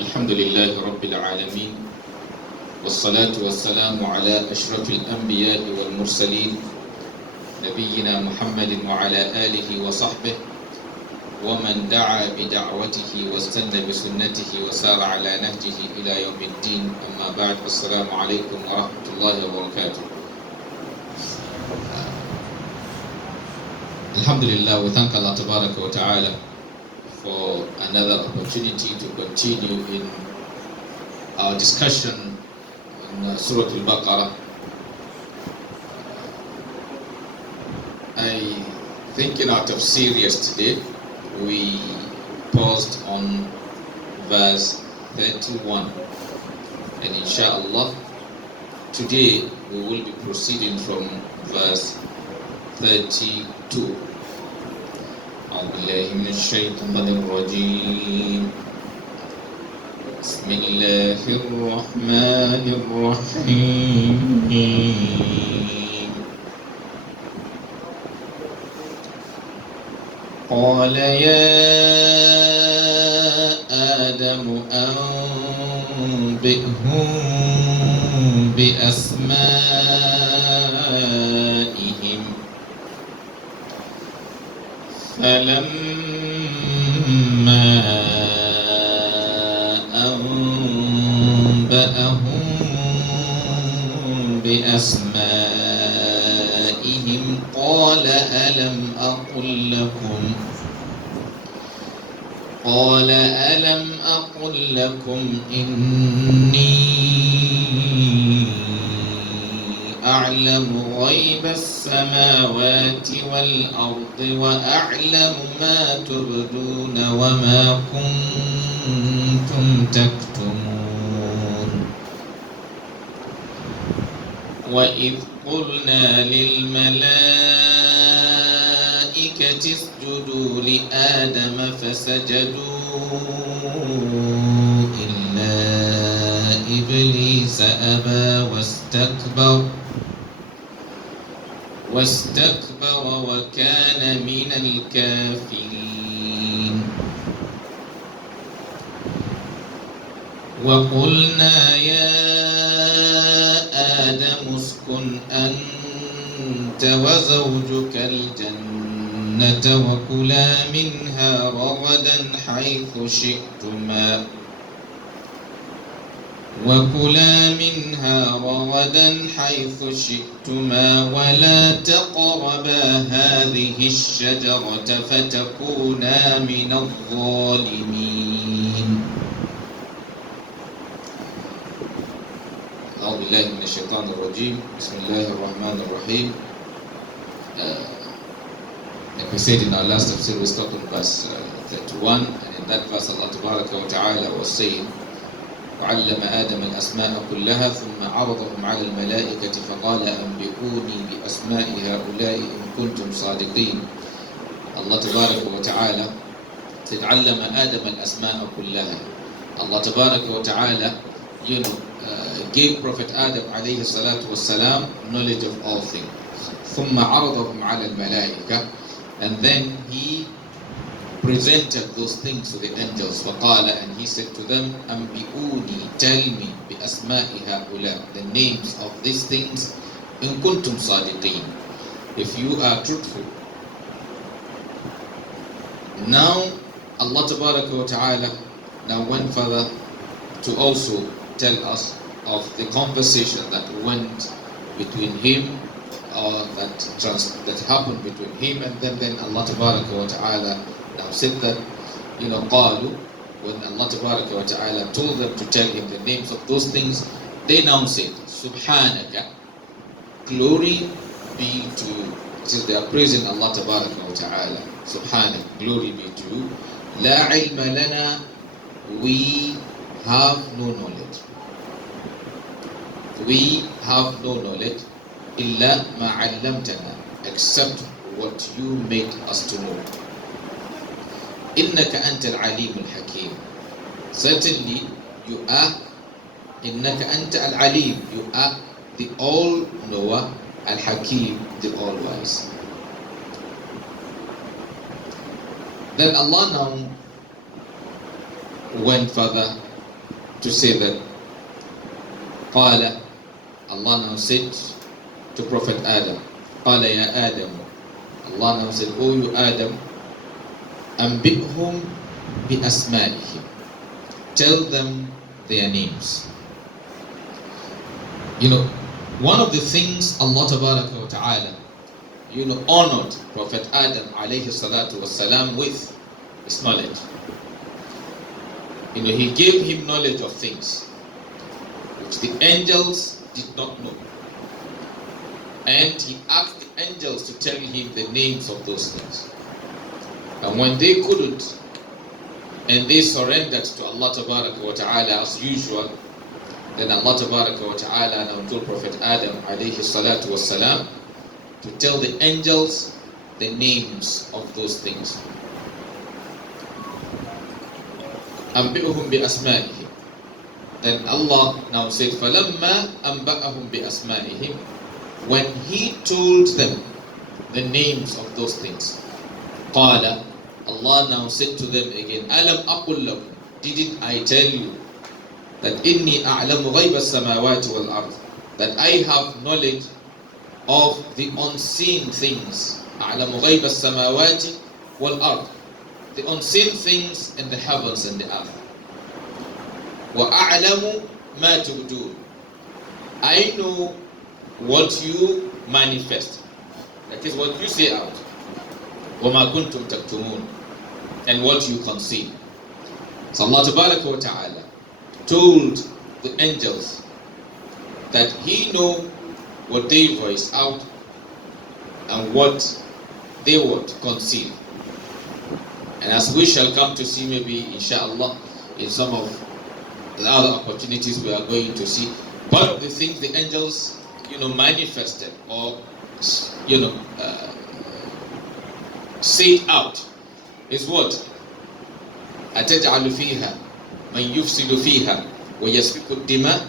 الحمد لله رب العالمين والصلاة والسلام على أشرف الأنبياء والمرسلين نبينا محمد وعلى آله وصحبه ومن دعا بدعوته واستنى بسنته وسار على نهجه إلى يوم الدين. أما بعد، السلام عليكم ورحمة الله وبركاته. Alhamdulillah, we thank Allah Tabaraka wa Ta'ala for another opportunity to continue in our discussion on Surah Al-Baqarah. I think in our Tafseer yesterday, we paused on verse 31, and inshallah today we will be proceeding from verse 32. أعوذ بالله من الشيطان الرجيم. بسم الله الرحمن الرحيم. قال يا آدم أنبئهم بأسمائهم فلما أنبأهم بأسمائهم قال ألم أقل لكم إني أعلم غيب السماوات والأرض وأعلم ما تبدون وما كنتم تكتمون. وإذ قلنا للملائكة اسجدوا لآدم فسجدوا إلا إبليس أبى واستكبر وكان من الكافرين. وقلنا يا آدم اسكن أنت وزوجك الجنة وكلا منها رغدا حيث شئتما ولا تقربا هذه الشجرة فتكونا من الظالمين. أعوذ بالله من الشيطان الرجيم. بسم الله الرحمن الرحيم. Like we said in our last tafsir, we stopped on verse 31, and in that verse Allah Tabaraka wa Ta'ala was saying, وعلم آدم الأسماء كلها ثم عرضهم على الملائكة فقال أنبئوني بأسماء هؤلاء إن كنتم صادقين. Allah Tabaraka wa Ta'ala said, علم آدم الأسماء كلها. Allah Tabaraka wa Ta'ala, gave Prophet Adam alayhi salatu wassalam knowledge of all things. ثم عرضهم على الملائكة, and then he presented those things to the angels. فقال, and he said to them, أنبئوني, tell me, بأسماء هؤلاء, the names of these things, إن كنتم صادقين, if you are truthful. Now Allah Tabaraka wa Ta'ala now went further to also tell us of the conversation that went between him, or that happened between him and them. Then Allah Tabaraka wa Ta'ala now said that, قالوا, when Allah Tabaraka wa Ta'ala told them to tell him the names of those things, they now said, Subhanaka, glory be to you. Since they are praising Allah Tabaraka wa Ta'ala, Subhanak, glory be to you. La ilma lana, we have no knowledge. We have no knowledge, illa ma 'allamtana, except what you made us to know. Innaka anta al-alim al-hakim. Certainly you are, innaka anta al-alim, you are the all-knower, al-hakim, the all-wise. Then Allah now went further to say that قال, Allah now said to Prophet Adam, قال يا آدم, Allah now said, O you Adam, أنبئهم بأسمائهم, tell them their names. One of the things Allah Tabaraka wa Ta'ala, honored Prophet Adam alayhi salatu wasalam with is knowledge. He gave him knowledge of things which the angels did not know. And he asked the angels to tell him the names of those things. And when they couldn't, and they surrendered to Allah Tabaraka wa Ta'ala as usual, then Allah Tabaraka wa Ta'ala now told Prophet Adam alayhi salatu wasalam to tell the angels the names of those things. أنبئهم بأسمائهم. Then Allah now said, فَلَمَّا أَنْبَأَهُمْ بِأَسْمَائِهِمْ, when He told them the names of those things, قَالَ, Allah now said to them again, أَلَمْ أَقُلْ لَكُمْ, didn't I tell you that إِنِّي أَعْلَمُ غَيْبَ السَّمَاوَاتِ وَالْأَرْضِ, that I have knowledge of the unseen things. أَعْلَمُ غَيْبَ السَّمَاوَاتِ وَالْأَرْضِ, the unseen things in the heavens and the earth. وَأَعْلَمُ مَا تُبْدُونَ, I know what you manifest, that is what you say out. وَمَا كُنْتُمْ تَكْتُمُونَ, and what you conceal. So Allah Tabaraka wa Ta'ala told the angels that He know what they voice out and what they would conceal. And as we shall come to see, maybe inshallah in some of the other opportunities we are going to see, part of the things the angels manifested or said out is what? أَتَجْعَلُ فِيهَا مَنْ يُفْسِدُ فِيهَا وَيَسْفِكُ الدِّمَاءَ,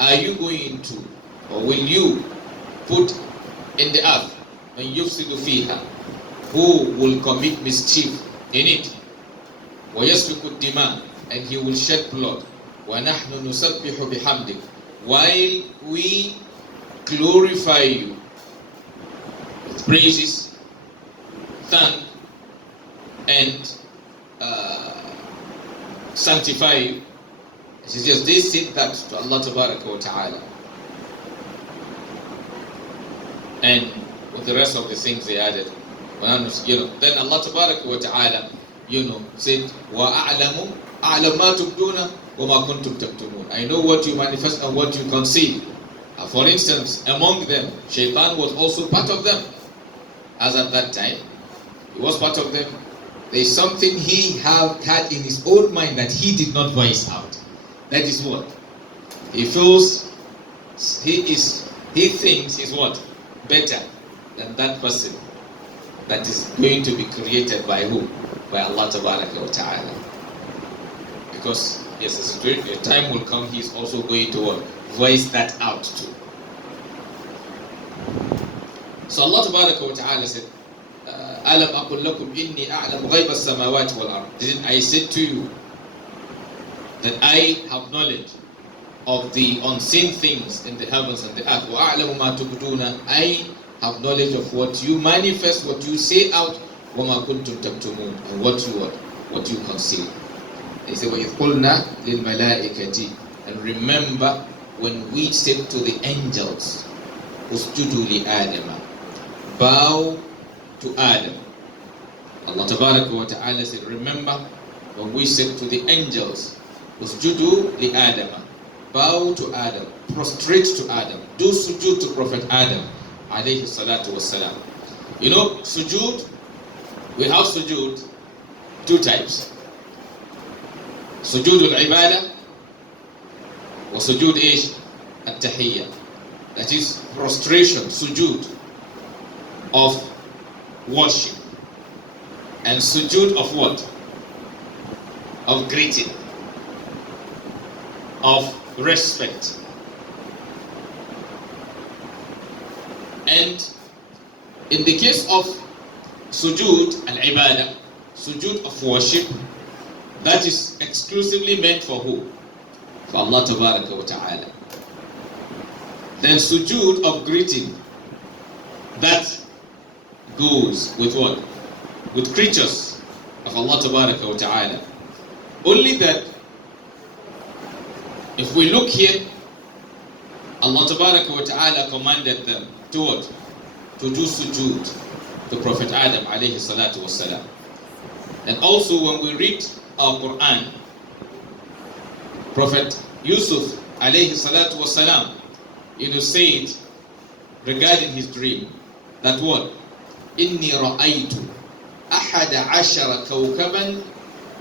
are you going to, or will you put in the earth مَنْ يُفْسِدُ فِيهَا, who will commit mischief in it, وَيَسْفِكُ الدِّمَاءَ, and he will shed blood, وَنَحْنُ نُسَبِّحُ بِحَمْدِكَ, while we glorify you with praises, thank, and sanctify you. It is just they said that to Allah Tabaraka wa Ta'ala. And with the rest of the things they added, then Allah Tabaraka wa Ta'ala said, وَأَعْلَمُ مَا تُبْدُونَ وَمَا كُنْتُمْ تَكْتُمُونَ, I know what you manifest and what you conceal. For instance, among them, Shaitan was also part of them. As at that time, he was part of them. There is something he had in his own mind that he did not voice out. That is what? He feels, he thinks he's what? Better than that person that is going to be created by who? By Allah Tabaraka wa Ta'ala. Because yes, a time will come, he is also going to what? Voice that out too. So Allah Tabaraka wa Ta'ala said, أَلَمْ أَقُلْ لَكُمْ إِنِّي أَعْلَمُ غَيْبَ السَّمَاوَاتِ وَالْأَرْضِ, didn't I say to you that I have knowledge of the unseen things in the heavens and the earth? وَأَعْلَمُ مَا تُبْدُونَ, I have knowledge of what you manifest, what you say out, وَمَا كُنْتُمْ تَكْتُمُونَ, and what you conceal. He said, وَإِذْ قُلْنَا لِلْمَلَائِكَةِ, and remember when we said to the angels, أُسْجُدُوا لِآدَمَ, bow to Adam. Allah Tabaraka wa Ta'ala said, remember when we said to the angels, Usjudu li Adam, bow to Adam, prostrate to Adam, do sujud to Prophet Adam alayhi salatu wassalam. Sujud, we have sujud two types. Sujud al-ibadah wa sujud at-tahiyya, that is prostration, sujud of worship, and sujud of what? Of greeting, of respect. And in the case of sujud al-ibadah, sujud of worship, That is exclusively meant for who? For Allah Tabaraka wa Ta'ala. Then sujood of greeting, that goes with what? With creatures of Allah Tabaraka wa Ta'ala. Only that if we look here, Allah Tabaraka wa Ta'ala commanded them to what? To do sujood to Prophet Adam alayhi salatu wassalam. And also when we read our Quran, Prophet Yusuf alayhi salatu wassalam, said regarding his dream that what? Inni ra'aytu ahada ashara kawkaban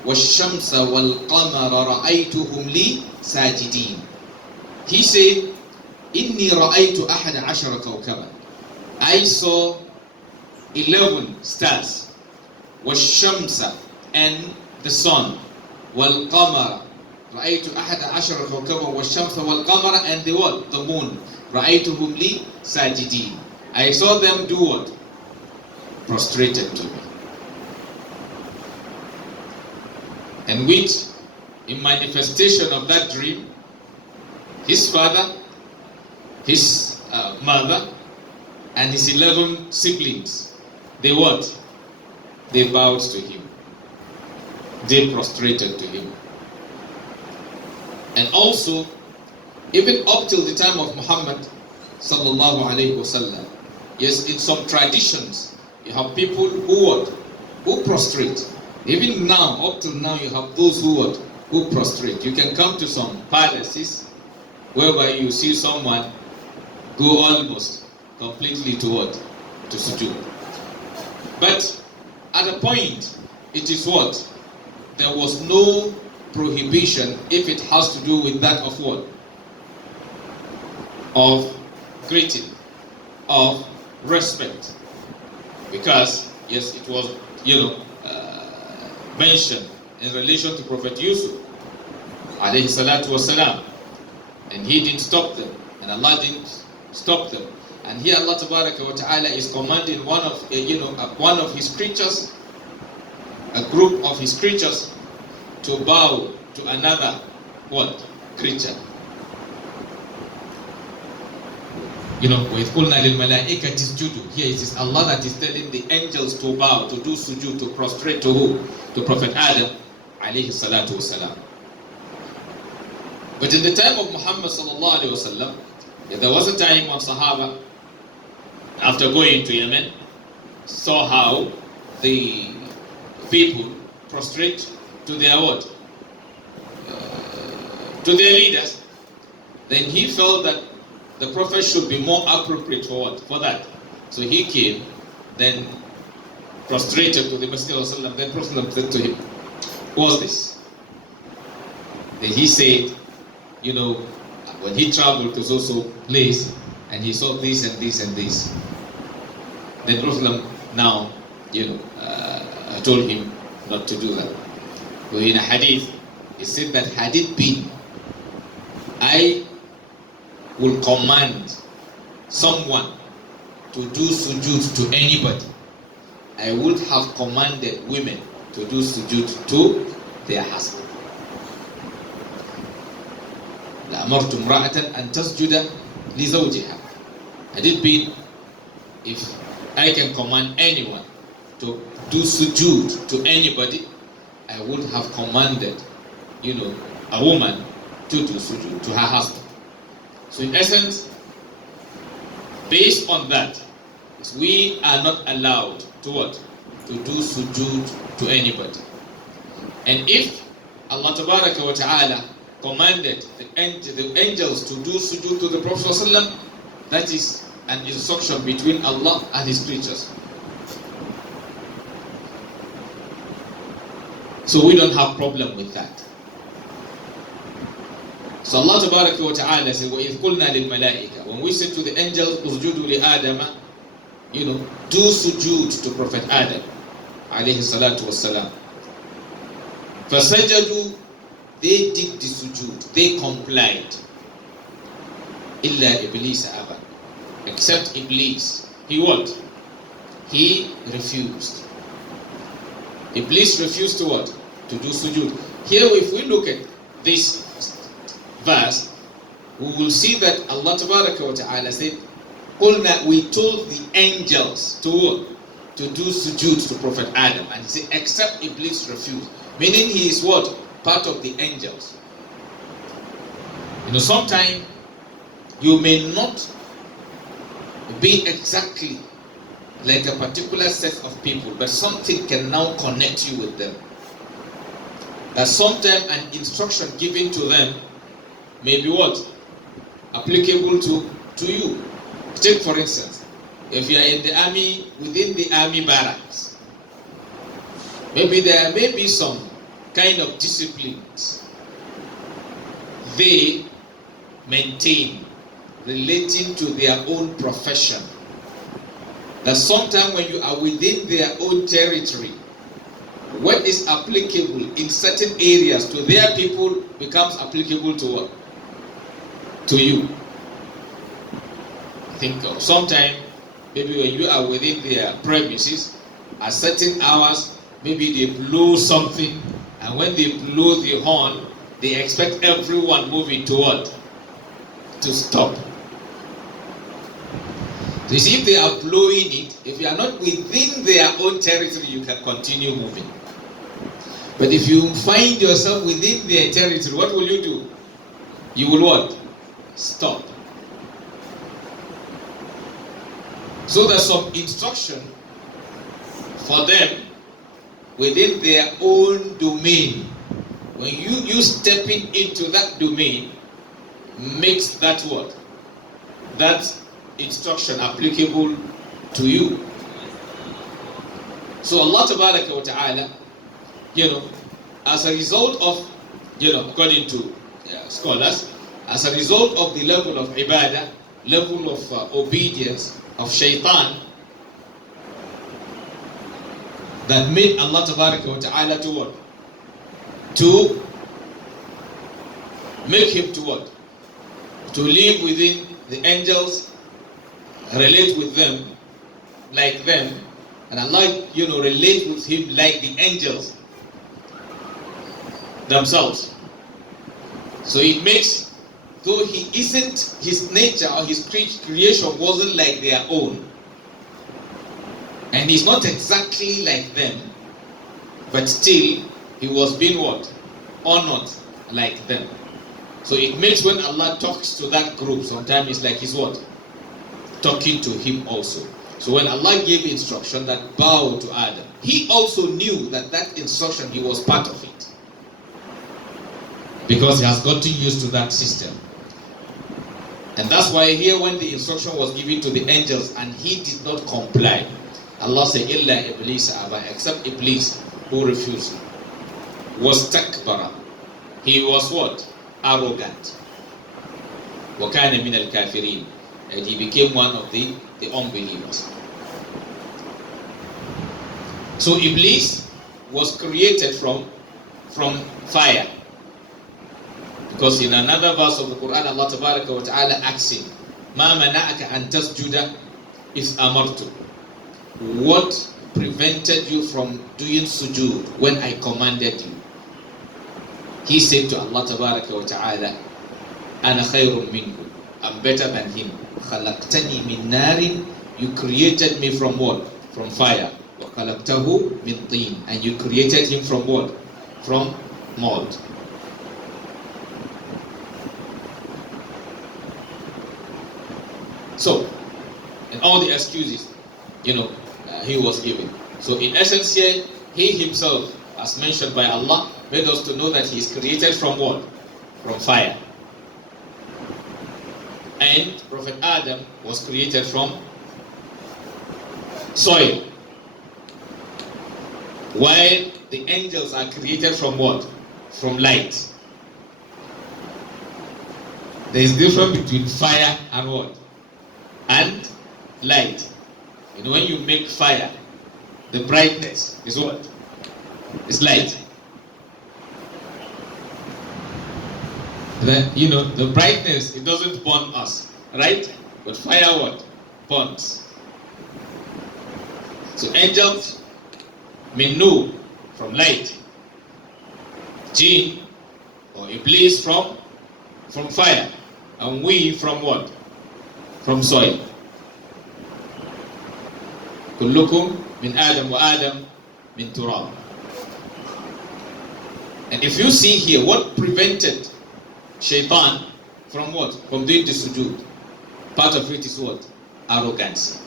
wash-shamsa wal-qamara ra'aytuhum li sajidin. He said, Inni ra'aytu ahada ashara kawkaban. I saw 11 stars, wash-shamsa, and the sun, wal-qamara. رأيت أحد عشر كوكبا والشمس والقمر, and the what? The moon. رأيتهم لي ساجدين. I saw them do what? Prostrated to me. And which, in manifestation of that dream, his father, his mother, and his 11 siblings, they what? They bowed to him. They prostrated to him. And also, even up till the time of Muhammad sallallahu alayhi wasallam, yes, in some traditions, you have people who what? Who prostrate. Even now, up till now, you have those who what? Who prostrate. You can come to some palaces whereby you see someone go almost completely to what? To sujood. But at a point, it is what? There was no prohibition if it has to do with that of what? Of greeting, of respect. Because, yes, it was, mentioned in relation to Prophet Yusuf, alayhi salatu wasalam, and he didn't stop them, and Allah didn't stop them. And here Allah Tabaraka wa Ta'ala is commanding one of his creatures, a group of his creatures, to bow to another what? Creature. وَإِذْ قُلْنَا لِلْمَلَائِكَةِ اسْجُدُوا. Here it is Allah that is telling the angels to bow, to do sujood, to prostrate to who? To Prophet Adam alayhi salatu wasalam. But in the time of Muhammad sallallahu alayhi wasallam, there was a time when Sahaba, after going to Yemen, saw how the people prostrate to their what? To their leaders. Then he felt that the Prophet should be more appropriate for what? For that. So he came, then prostrated to the Messenger. Then Prophet said to him, "What's this?" Then he said, when he traveled to so place, and he saw this and this and this. Then Prophet now, told him not to do that. So in a hadith, he said that had it been, I will command someone to do sujood to anybody, I would have commanded women to do sujood to their husband. لأمرت امرأة أن تسجد لزوجها. Had it been, if I can command anyone to do sujood to anybody, I would have commanded, a woman to do sujood to her husband. So in essence, based on that, we are not allowed to what? To do sujood to anybody. And if Allah Tabaraka wa Ta'ala commanded the angels to do sujood to the Prophet ﷺ, that is an instruction between Allah and his creatures. So we don't have problem with that. So Allah Tabaraka wa Ta'ala says, وَإِذْ قُلْنَا لِلْمَلَائِكَةِ, when we said to the angels, "Usjudu li Adama," do sujood to Prophet Adam, alayhi salatu wassalam. فَسَجَدُوا, they did the sujood, they complied. إِلَّا إِبْلِيسَ أَبَى, except Iblis. He what? He refused. Iblis refused to what? to do sujood. Here, if we look at this verse, we will see that Allah Ta'ala said, "Qulna," we told the angels to what? To do sujood to Prophet Adam. And he said, except Iblis refused. Meaning he is what? Part of the angels. Sometimes you may not be exactly like a particular set of people, but something can now connect you with them. That sometimes an instruction given to them may be what? Applicable to you. Take for instance, if you are in the army, within the army barracks, maybe there may be some kind of disciplines they maintain relating to their own profession. That sometimes when you are within their own territory, what is applicable in certain areas to their people becomes applicable to what? To you. Think of sometimes, maybe when you are within their premises, at certain hours, maybe they blow something, and when they blow the horn, they expect everyone moving to what? To stop. So you see, if they are blowing it, if you are not within their own territory, you can continue moving. But if you find yourself within their territory, what will you do? You will what? Stop. So there's some instruction for them within their own domain. When you stepping into that domain, makes that what? That instruction applicable to you. So Allah Ta'ala, as a result of, according to scholars, as a result of the level of ibadah, level of obedience of shaitan, that made Allah Ta'ala to what? To make him to what? To live within the angels, relate with them like them, and Allah, relate with him like the angels themselves. So it makes, though he isn't, his nature or his creation wasn't like their own, and he's not exactly like them, but still he was being what? Honored like them. So it makes when Allah talks to that group, sometimes it's like he's what? Talking to him also. So when Allah gave instruction that bow to Adam, he also knew that that instruction, he was part of it. Because he has gotten used to that system. And that's why here when the instruction was given to the angels and he did not comply, Allah said, "Illa Iblis aba," except Iblis who refused. Was takbara. He was what? Arrogant. وَكَانَ مِنَ الْكَافِرِينَ. And he became one of the unbelievers. So Iblis was created from fire. Because in another verse of the Quran, Allah Ta'ala asks him, مَا مَنَعَكَ أَن تَسْجُدَ إِذْ أَمَرْتُ. What prevented you from doing sujood when I commanded you? He said to Allah Ta'ala, أَنَا خَيْرٌ مِنْهُ. I'm better than him. خَلَقْتَنِي مِنْ نَارٍ. You created me from what? From fire. وَخَلَقْتَهُ مِنْ طِينٍ. And you created him from what? From mud. So, and all the excuses, he was given. So in essence here, he himself, as mentioned by Allah, made us to know that he is created from what? From fire. And Prophet Adam was created from soil. While the angels are created from what? From light. There is difference between fire and what? And light. When you make fire, the brightness is what? It's light. The brightness, it doesn't burn us, right? But fire what? Burns. So angels may know from light. jinn or iblis from fire, and we from what? From soil. كلكم من آدم وآدم من تراب. And if you see here, what prevented shaitan from what? From doing the sujood. Part of it is what? Arrogance.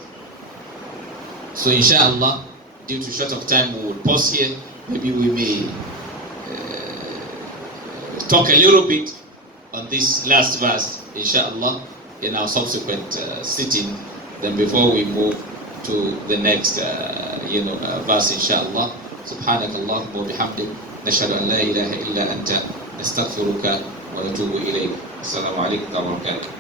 So inshallah, due to short of time, we will pause here. Maybe we may talk a little bit on this last verse, inshallah, in our subsequent sitting. Then before we move to the next, verse, inshallah. سبحانك اللهم وبحمدك نشهد أن لا إله إلا أنت نستغفرك ونتوب إليك. السلام عليكم ورحمة الله وبركاته.